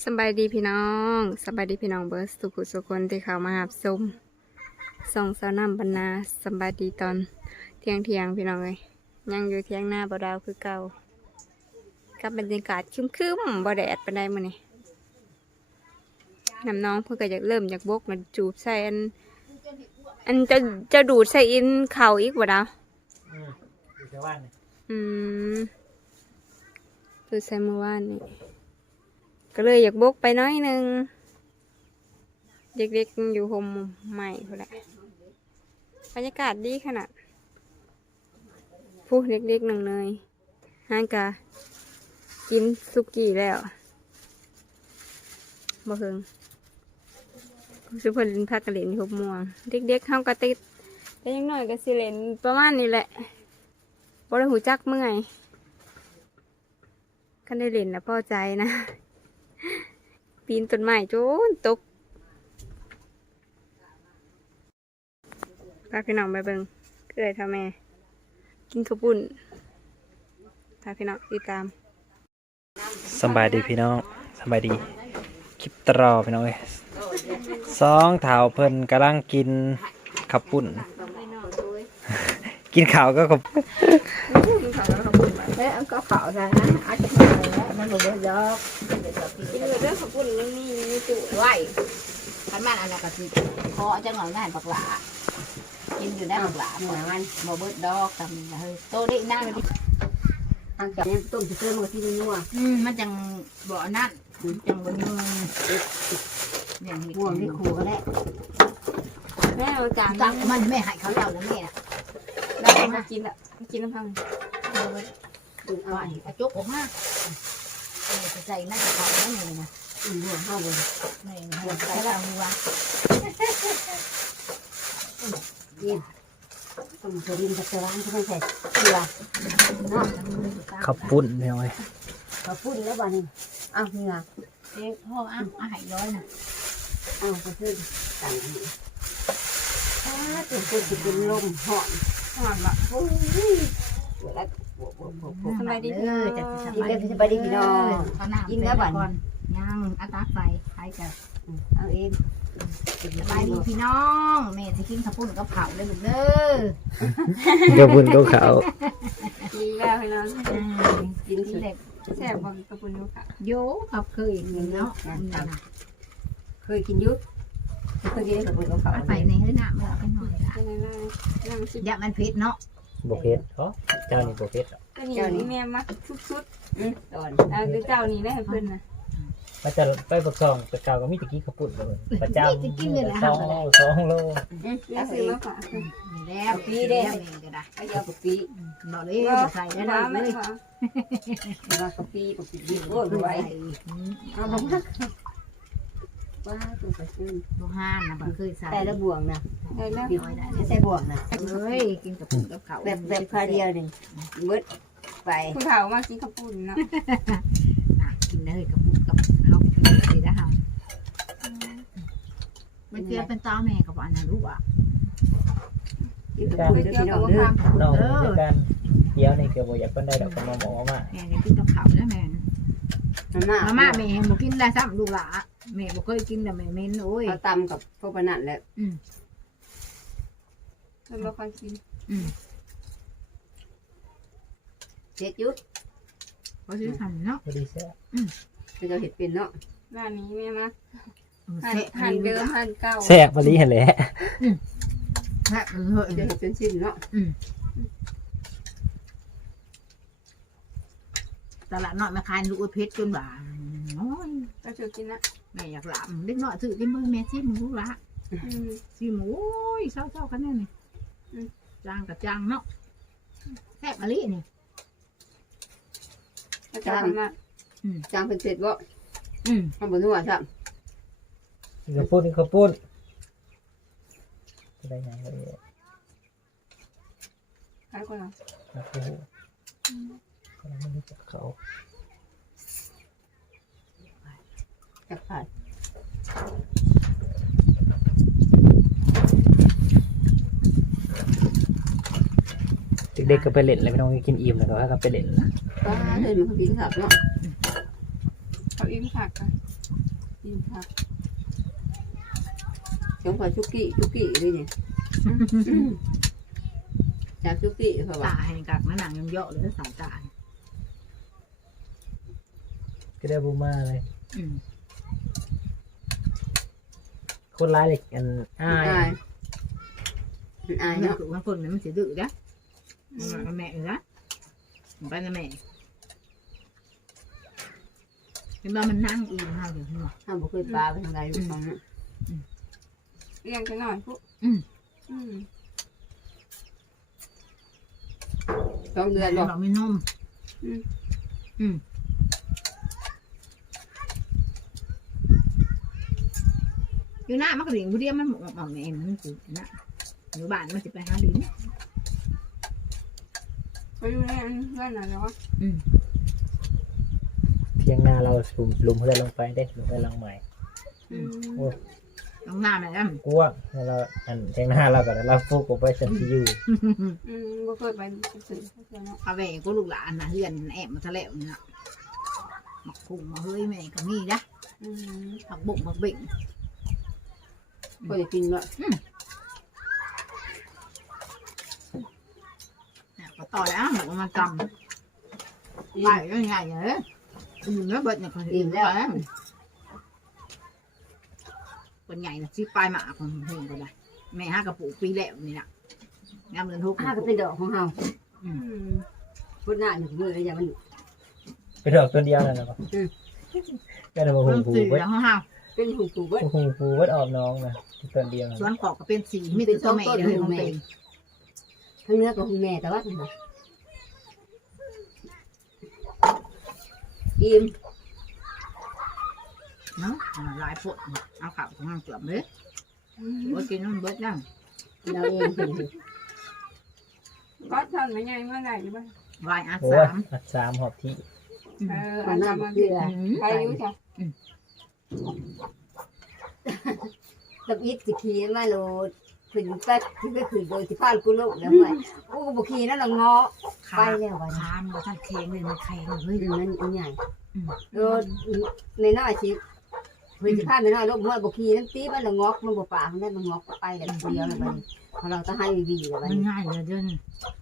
สบายดีพี่น้องสบายดีพี่น้องเบิร์สทุกคนที่เข้ามาหับชมส่งสาวน้ำบรรณาสบายดีตอนเที่ยงพี่น้องเลยยังอยู่เที่ยงหน้าบ่ดาวคือเก่ากับบรรยากาศครึ้มๆบ่แดดปานใดมื้อนี้น้ำน้องเพิ่นก็อยากบกมาจูบใส่อันจะดูดใส่อินเข่าอีกบ่ดาวอยู่แถวบ้านนี่ดูดใส่เมื่อวานนี่ก็เลยอยากบกไปน้อยหนึ่งเด็กๆอยู่โฮมใหม่พอแหละบรรยากาศดีขนาดผู้เด็กๆหนึ่งเลยห้างกากินสุกี้แล้วบ่เพิ่งสุพรรณพักกระเล่นหกม่วงเด็กๆเข้ากระติดแต่ยังหน่อยก็สิเล่นประมาณนี้แหละบ่ได้หูจักเมื่อยคันได้เล่นนะพอใจนะปีนต้นไม้โจนตกพาพี่น้องไปเบิ่งเกลือทำแม่กินข้าวปุ้นพาพี่น้องติดตามสบายดีพี่น้องสบายดีคลิปตรอพี่น้องเอ้ยสองเท้าเพิ่นกำลังกินข้าวปุ้นกินข้าวก็ข้าวแล้วก็เขาซะนะเอาจะมาแล้วมันบ่ได้ดอกกินเรื่องข้าวปุ้นยังมีจุไว้คันมันอันนั้นก็สิขอจังหน่อยนั่นบักหลากินอยู่ได้บักหลาหมู่มันบ่เบิดดอกตำเฮ้ยโตได้นั่งทางจากนี้ต้มสิเกลือมันก็สินัวมันจังบ่นั่นจังบ่นัวอย่างนี้ห่วงที่ขู่ก็ได้แม่เอาจานจังมันแม่ให้เขาแล้วนะแม่น่ะแล้วมากินอ่ะกินน้ำพังดึงเอาไอ้จุกออกมาใส่นั่นเขาแล้วนี่นะหัวเข้าเลยนี่หัวใส่แล้วหัวยินต้องจะดินกับร้านเขาไม่ใส่เกลือเนาะข้าวปุ้นพี่น้องเอ้ยเขาพูดแล้ววันนี้อ้าวเหงื่อเด็กพ่ออ้าวหายร้อยนะอ้าวก็คือต่างกันตัวจะเป็นลมหอนแบบโอ้ยเวลาสบายดีพี่น้องสบายดีพี่น้องกินแล้วบ่อนยังอาตาใส่ใครจะเอาเองสบายดีพี่น้องแม่จะกินข้าวปุ้นกับเผาเลยลูกเด้อข้าวปุ้นก็ขาวกินแล้วพี่น้องกินสุดเด็กแซ่บบ่ข้าวปุ้นลูกค่ะโยกับเคยกินเนาะเคยกินยุเคยกินกับคนเขาใส่ในเฮ้ยหน้าไม่เอาไปหน่อยละเป็นไงนั่งชิมอย่ามันเผ็ดเนาะบ่เผ็ดเจ้านี่บ่เผ็ดก็นี่แม่มักสุดตอนๆเอาเจ้านี่ได้ให้เพิ่นนะมันจะไปบักซองแต่เก่าก็มีตะกี้ข้าวปุ้นเลยประจำ2 โลนี่ซื้อมาฝากนี่แล้วปีเด้อเองก็ได้ไอ้ยาปปีบอกเลยใส่ได้เลยยาปปีดีโอ้ยไว้เอาลงมาว้าตัวกระซื้อลูกห้านนะบ่เคยใส่แต่ละบ่วงนะได้แล้วน้อยได้ใส่บ่วงนะเอ้ยกินกับปุ้นกับเขาแบบคาเดียวหนึ่งเบิดไปผู้เฒ่ามากินข้าวปุ้นเนาะกินเลยกับปุ้นกับเขาสิได้ค่ะมันเกลือเป็นตาแม่กับอันนั้นรู้อ่ะกินกับเพื่อนพี่น้องเด้อน้องด้วยกันเดี๋ยวนี่ก็บ่อยากเพิ่นได้ดอกก็มาหมอมาแม่กินกับเขาแล้วแม่ มาม่าแม่บ่กินแล้วซ้ำลูกหล่ะแม่บ่เคยกินแต่แม่เม้นโอ้ยเขาตำกับพวกปนัดแล้วเพิ่นบ่ค่อยกินเจ็ดยุดบ่ซื้อทำเนาะบ่ดีแซ่บคือเราเห็ดเป็นเนาะร้านนี้แม่มักหั่นเดิมหั่นเก่าแซ่บบ่ดีหั่นแหละแซ่บเฮ้ยจะเห็ดเป็นชิ้นเนาะตลาดน้อยมาขายลูกเพชรจนว่าโอ้ยก็จะกินนะแม่อยากหลับเล็กน้อยซื้อกินมื้อแม่ชิมลูกละชิมโอ้ยเศร้าๆกันแน่นี่จางกับจางเนาะแซ่บอะลินี่ก็จะทำมาจางเป็นเสร็จบ่ทำบนหัวซ้ข้าวปุ้นได้ยังเลยขายคนละโอ้โหก็ไม่รู้จักเขาำจักผ่านเด็กๆก็ไปเล่นแล้วพี่น้องกินอิ่มแล้วก็ไปเล่นละป้าเดินมากินขับเนาะขเขาอิ่มผักกันกินผักจงพอชุกี้ด้วยเนี่ยจากชุกี้เขาบอกตาให้กักหนังยังเยอะเลยสายตาก็ได้บูมาเลยอืมคนร้ายเลยอันอ้ายมันอายมันเนาะคือว่าคนนั้นมันจะดื้อนะแม่เลยนะไปนะแม่เห็นว่ามันนั่งอีกห้าเดี๋ยวนี้ถ้าบอกเคยปลาไปทางใดอยู่ตรงนั้นเลี้ยงกันหน่อยปุ๊บ 2 เดือนบอกเราไม่นุ่มอยู่หน้ามันก็ดิ่งผู้เดียวมันหมองแม่มันคือนะอยู่บ้านมันจะไปหาลิ้นไปอยู่ในเพื่อนน่ะเนาะเที่ยงหน้าเราลุมเพื่อนลงไปได้ลุมเพื่อนลงใหม่ต้องหน้าแม่กลัวแล้วเราอันเที่ยงหน้าเราก็เราฟุกออกไปฉันที่อยู่บ่เคยไปสื่อเนาะเอาแม่ก็ลูกหลานนะเฮือนแอบมาทะเลเนี่ยหมักกุ้งมาเฮ้ยแม่ก็มีนะผักบุกผักบิ่งก็จะกินเนาะก็ต่อแล้วหมูมาจำไปก็ง่ายเลยเนื้อเบิดเนี่ยเขาอิ่มแล้วคนใหญ่นะซื้อปลายหมาของเฮงก็ได้แม่ห้ากระปุกปีแล้วนี่นะงามเงินทุกก็เป็นดอกของเฮาพุทธหน้าหนึ่งมือเลยอย่ามันไปดอกตัวเดียวนั่นแหละครับก็เลยมาคหูนผูสื่อเว้ยแล้วห้าเป็นหูปูเว้ยหูผูเว้ยออกน้องนะตัวเดียวสวนกอกก็เป็นสีมีแต่ตัวแม่เลยของเป็นทั้งเนื้อกับแม่แต่ว่าอิ่มเนาะลายฝนเอาข่าวของห้างเกือบเลยว่ากินน้ำเบิดยังเราเองเป็นก็ทำไม่ใหญ่เมื่อไหร่หรือเปล่าลายอาโอ้ยสามอัดสามหอบที่อันทำมาเกลือไปรู้จ้ะตับอิดสิขีมาโลถึงแป๊บที่ก็คือโดยที่พานกุโลกแล้วไงโอ้บุคีนั่นเราเงาะไปแล้ววันคามมาท่านแข็งเลยมันแข็งเลยนั่นใหญ่โดนในน้อยสิเพื่อนที่พานในน้อยลูกมันบุคีนั่นตีมันเรางอกมันบุป่ามันได้มันงอกไปแล้วเดียวแล้วไปพอเราต้องให้วีแล้วไปมันง่ายเลยเดิน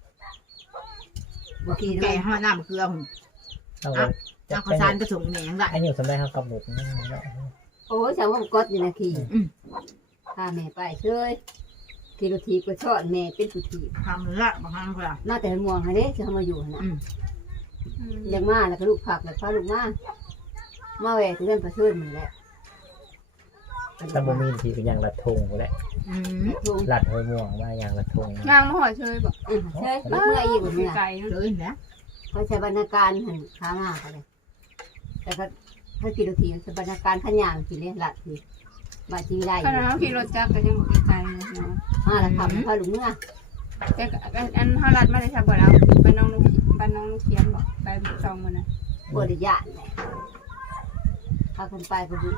บุคีแก่นั่นห้าน้ำเกลือเอาเลยเอาข้าวสารผสมเนี่ยยังได้ไอ้อยู่สมัยเขากำหนดนั่นเนาะโอ้ยชาวบ้านกดอยู่นะคีพาแม่ไปเชยคีโรทีก็ชอดแม่เป็นผู้ทีทำละบางครั้งก็ละน่าแต่ม่วงฮะเด้จะมาอยู่นะยังมาแล้วก็ลูกผักแล้วพาลูกมาแหวกเรื่องประเชิญมันแหละถ้าบ่มีทีเป็นอย่างละทงก็ได้ลัดหอยม่วงมาอย่างละทงงางมาหอยเชยบอกใช่เมื่ออีกคนนี้ไก่นะเลยนะเขาใช้บรรณาการหันข้ามาเขาเลยแต่ก็ถ้ากิโลทีใช้บรรณาการขันยางกินเลยหลัดทีมาจีได้ขณะเขาขี่รถจักรก็ยังบอกไก่นะแล้วทำพาลูกเมื่อแต่อันฮารัดไม่ได้ทำบ่แล้วไปน้องลูกบ้านน้องลูกเขียนบอกไปสองมันนะบริยานเลยพาคนไปก็ดู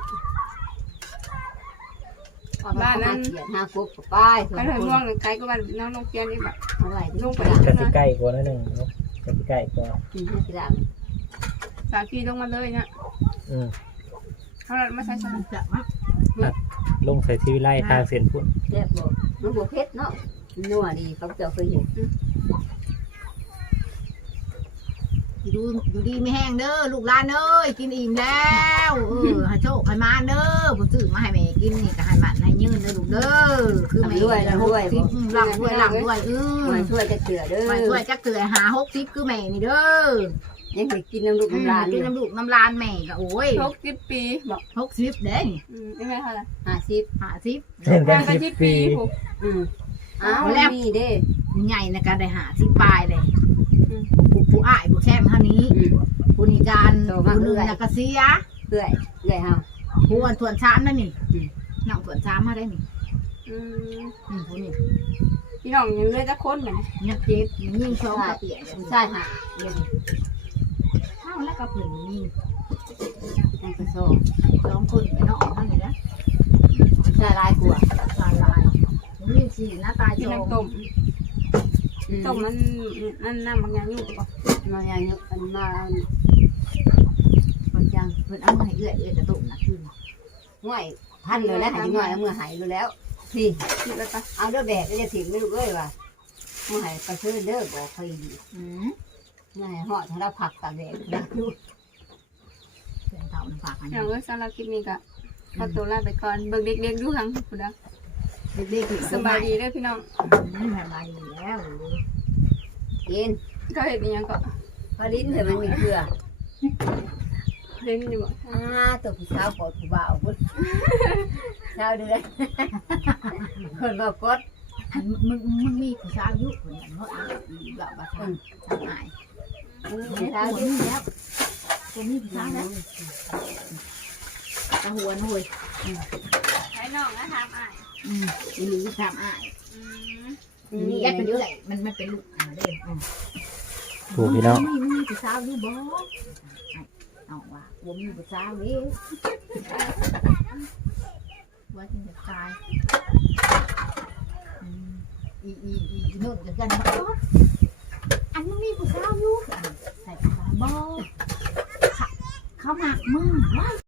บ้านนั้นเขียนห้ากุ๊บไปไปเถอะม่วงหรือไก่ก็บ้านน้องลูกเขียนนี่แบบเอาไว้ลูกไปกระสิใกล้กว่านั่นหนึ่งกระสิใกล้กว่ากินให้กระดังสาคีลงมาเลยเนี่ยเขารัดมาใช้ใช่ไหมจะมั้งลงใส่ทีวีไล่ทางเส้นพุ่นเรียบบอกน้องบัวเพชรเนาะนัวดีเขาจะเคยเห็นอยู่ดีไม่แห้งเด้อลูกหลานเอ้ยกินอิ่มแล้วให้โชคให้มาเด้อผู้ซื้อมาให้แม่กินนี่ก็ให้มันให้ยืนเด้อลูกเด้อคือแม่หลังด้วยหลังด้วยมาช่วยจะเกลือเด้อมาช่วยจักเตือหา60คือแม่นี่เด้อยังให้กินน้ำลูกน้ำลานกินน้ำลูกน้ำลานแม่ก็โอ้ย 60 ปีบอก 60เด้ไม่ใช่ค่ะ 50 เส้นกันห่างกัน 10 10 ปีปีอ้าวมีเด้ใหญ่ในการได้50ปลายเลยผู้อ้ายผู้แช่มเท่านี้ผู้นิการผู้นึงนักเสียเพื่อยเฮาผู้อันส่วนช้ำนั่นนี่น้องส่วนช้ำมาได้นี่ผู้นี่พี่น้องยังเลยจะค้นเหมือนยักเจ็บยิ่งชอบกระเปียกใช่ค่ะเดี๋ยวเท่าแล้วก็เพิ่นยิ่งนั่นก็โซ่ 2คนไปนอกเท่านี้นะใช่ลายกลัวลายนี่สิหน้าตากิโจนมน้ำต้มต้มมันนั่นน้ำบางอย่างอยู่ป่ะมาอย่างนี้มันมาคนจังเพิ่นเอามือให้เอื้อยกระตุกนะขึ้นง่อยพันเลยแล้วหายง่อยเอามือหายเลยแล้วพี่คิดแล้วปะเอาเด้อแบกก็จะถิ่มไม่รู้เอ้ยว่ะมือหายไปซื้อเด้อบอกใครดีง่ายเหาะถ้าเราผักตาแดงนะดูเสียงเต่ามันฝากให้อย่างว่าสำหรับคลิปนี้ก็ขอตัวลาไปก่อนเบิ่งเด็กๆดูหังคุณนะเด็กๆถึงสบายดีเด้อพี่น้องสบายดีแล้วกินก็เห็นอีหยังก็พอลิ้นเถอะมันมีเกลือเล่นอยู่บ่ตัวผู้สาวกอดผู้บ่าวพุ่นเช้าเดือนคนบอกกดมึงมีผู้ชายอายุคนนั้นเนาะแบบว่าทำหายเช้าตัวเดือนนี้แล้วตัวนี้ผู้ชายแล้วตาหัวนะเว้ยใช้น้องนะถามอ้ายอีหลีทำอ้ายนี่แยกเป็นเยอะเลยมันเป็นลูกเด้อถูกพี่น้องมีผู้ชายอยู่บ่เอาว่าผมมีผู้ชายนี่ว่าจะตายอีโน่นจะกันบ่อันมึงมีผู้ชายอยู่ใส่ตาบ่เขาหมักมึง